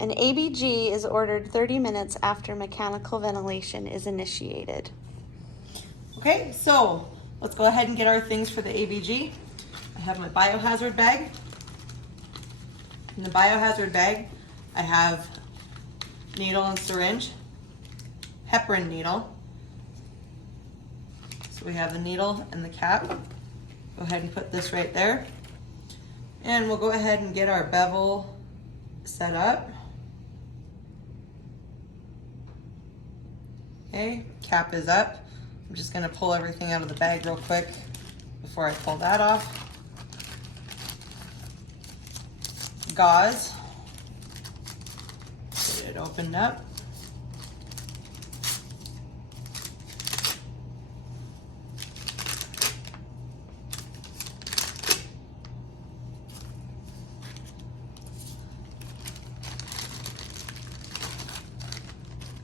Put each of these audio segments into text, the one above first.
An ABG is ordered 30 minutes after mechanical ventilation is initiated. Okay, so let's go ahead and get our things for the ABG. I have my biohazard bag. In the biohazard bag, I have needle and syringe, heparin needle. So we have the needle and the cap. Go ahead and put this right there. And we'll go ahead and get our bevel set up. Okay, cap is up. I'm just gonna pull everything out of the bag real quick before I pull that off. Gauze. Get it opened up.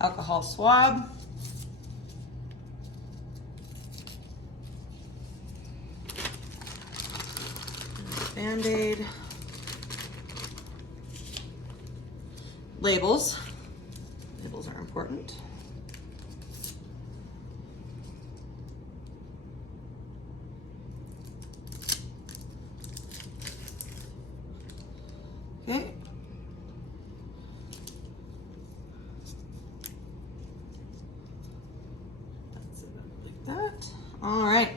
Alcohol swab. Band-Aid. Labels. Labels are important. Okay. That's it like that. All right.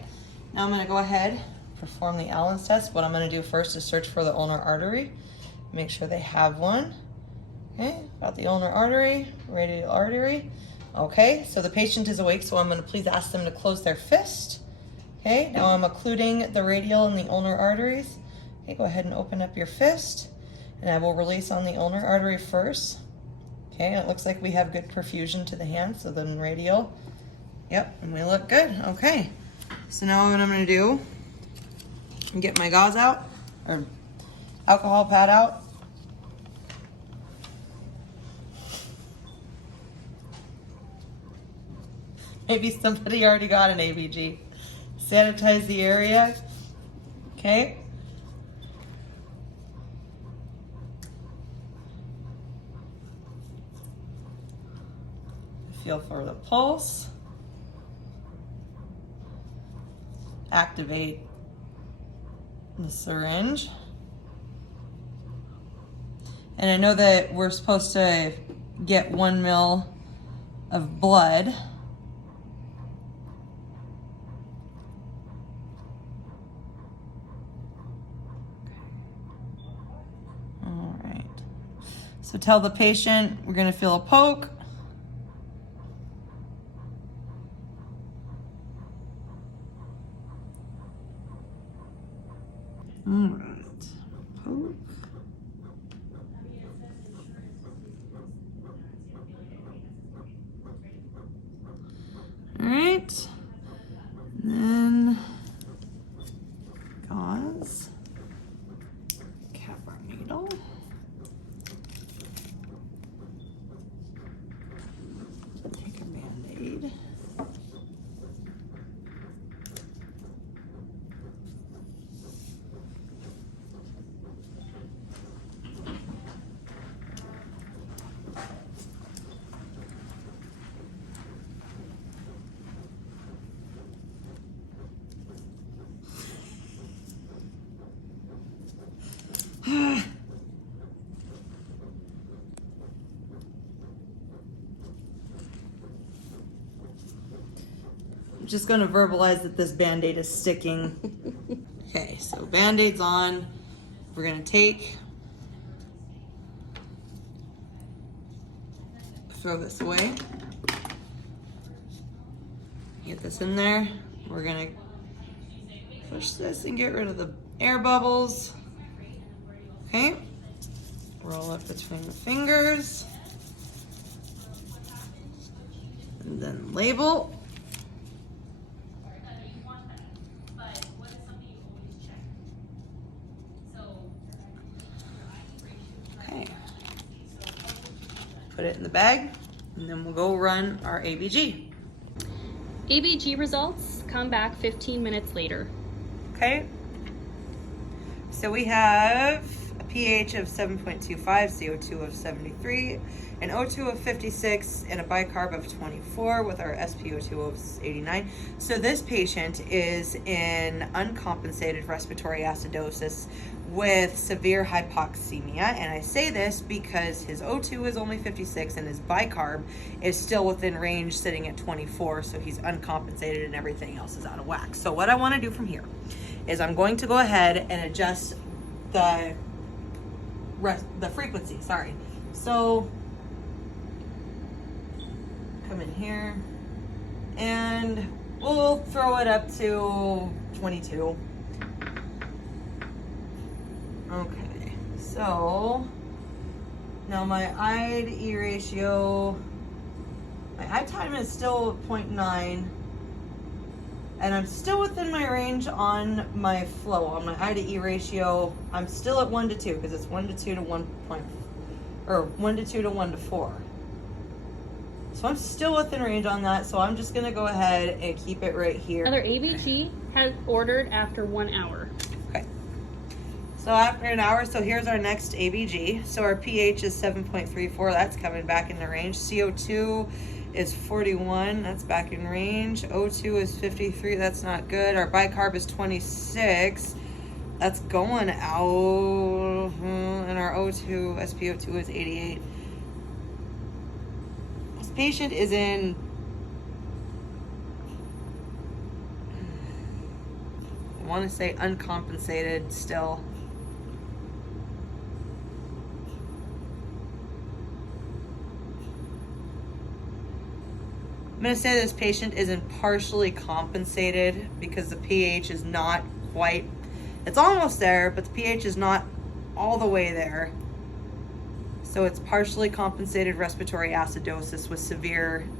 Now I'm going to go ahead, perform the Allen's test. What I'm going to do first is search for the ulnar artery. Make sure they have one. Okay, got the ulnar artery, radial artery. Okay, so the patient is awake, so I'm going to please ask them to close their fist. Okay, now I'm occluding the radial and the ulnar arteries. Okay, go ahead and open up your fist, and I will release on the ulnar artery first. Okay, it looks like we have good perfusion to the hand, so then radial. Yep, and we look good. Okay, so now what I'm going to do, get my gauze out, or alcohol pad out. Maybe somebody already got an ABG. Sanitize the area. Okay. Feel for the pulse. Activate the syringe. And I know that we're supposed to get 1 ml of blood. So tell the patient we're going to feel a poke. All right, poke. All right, and then gauze, cap our needle. Take a Band-Aid. I'm just going to verbalize that this Band-Aid is sticking. Okay, so Band-Aid's on. We're going to throw this away. Get this in there. We're going to push this and get rid of the air bubbles. Okay, roll it between the fingers. And then label. Okay, put it in the bag, and then we'll go run our ABG. ABG results come back 15 minutes later. Okay, so we have a pH of 7.25, CO2 of 73, an O2 of 56, and a bicarb of 24 with our SpO2 of 89. So this patient is in uncompensated respiratory acidosis with severe hypoxemia, and I say this because his O2 is only 56 and his bicarb is still within range, sitting at 24, so he's uncompensated and everything else is out of whack. So what I want to do from here is I'm going to go ahead and adjust the frequency, sorry. So come in here and we'll throw it up to 22. Okay, so now my I to E ratio, my I time is still 0.9, and I'm still within my range on my flow. On my I to E ratio, I'm still at 1 to 2 because it's 1 to 2 to 1 to 1 to 4. So I'm still within range on that, so I'm just gonna go ahead and keep it right here. Another ABG has ordered after 1 hour. Okay. So after an hour, so here's our next ABG. So our pH is 7.34, that's coming back into range. CO2 is 41, that's back in range. O2 is 53, that's not good. Our bicarb is 26, that's going out. And our O2, SpO2 is 88. This patient is in I want to say uncompensated still. I'm going to say this patient isn't partially compensated because the pH is not quite, it's almost there, but the pH is not all the way there. So it's partially compensated respiratory acidosis with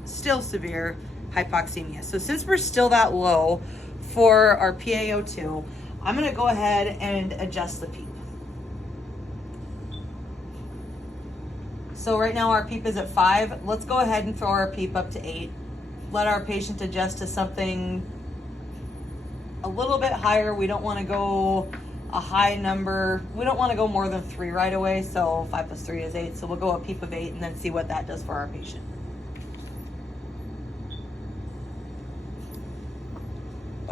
still severe hypoxemia. So since we're still that low for our PaO2, I'm going to go ahead and adjust the PEEP. So right now our PEEP is at 5. Let's go ahead and throw our PEEP up to 8. Let our patient adjust to something a little bit higher. We don't want to go a high number. We don't want to go more than 3 right away. So 5 plus 3 is 8. So we'll go a PEEP of 8 and then see what that does for our patient.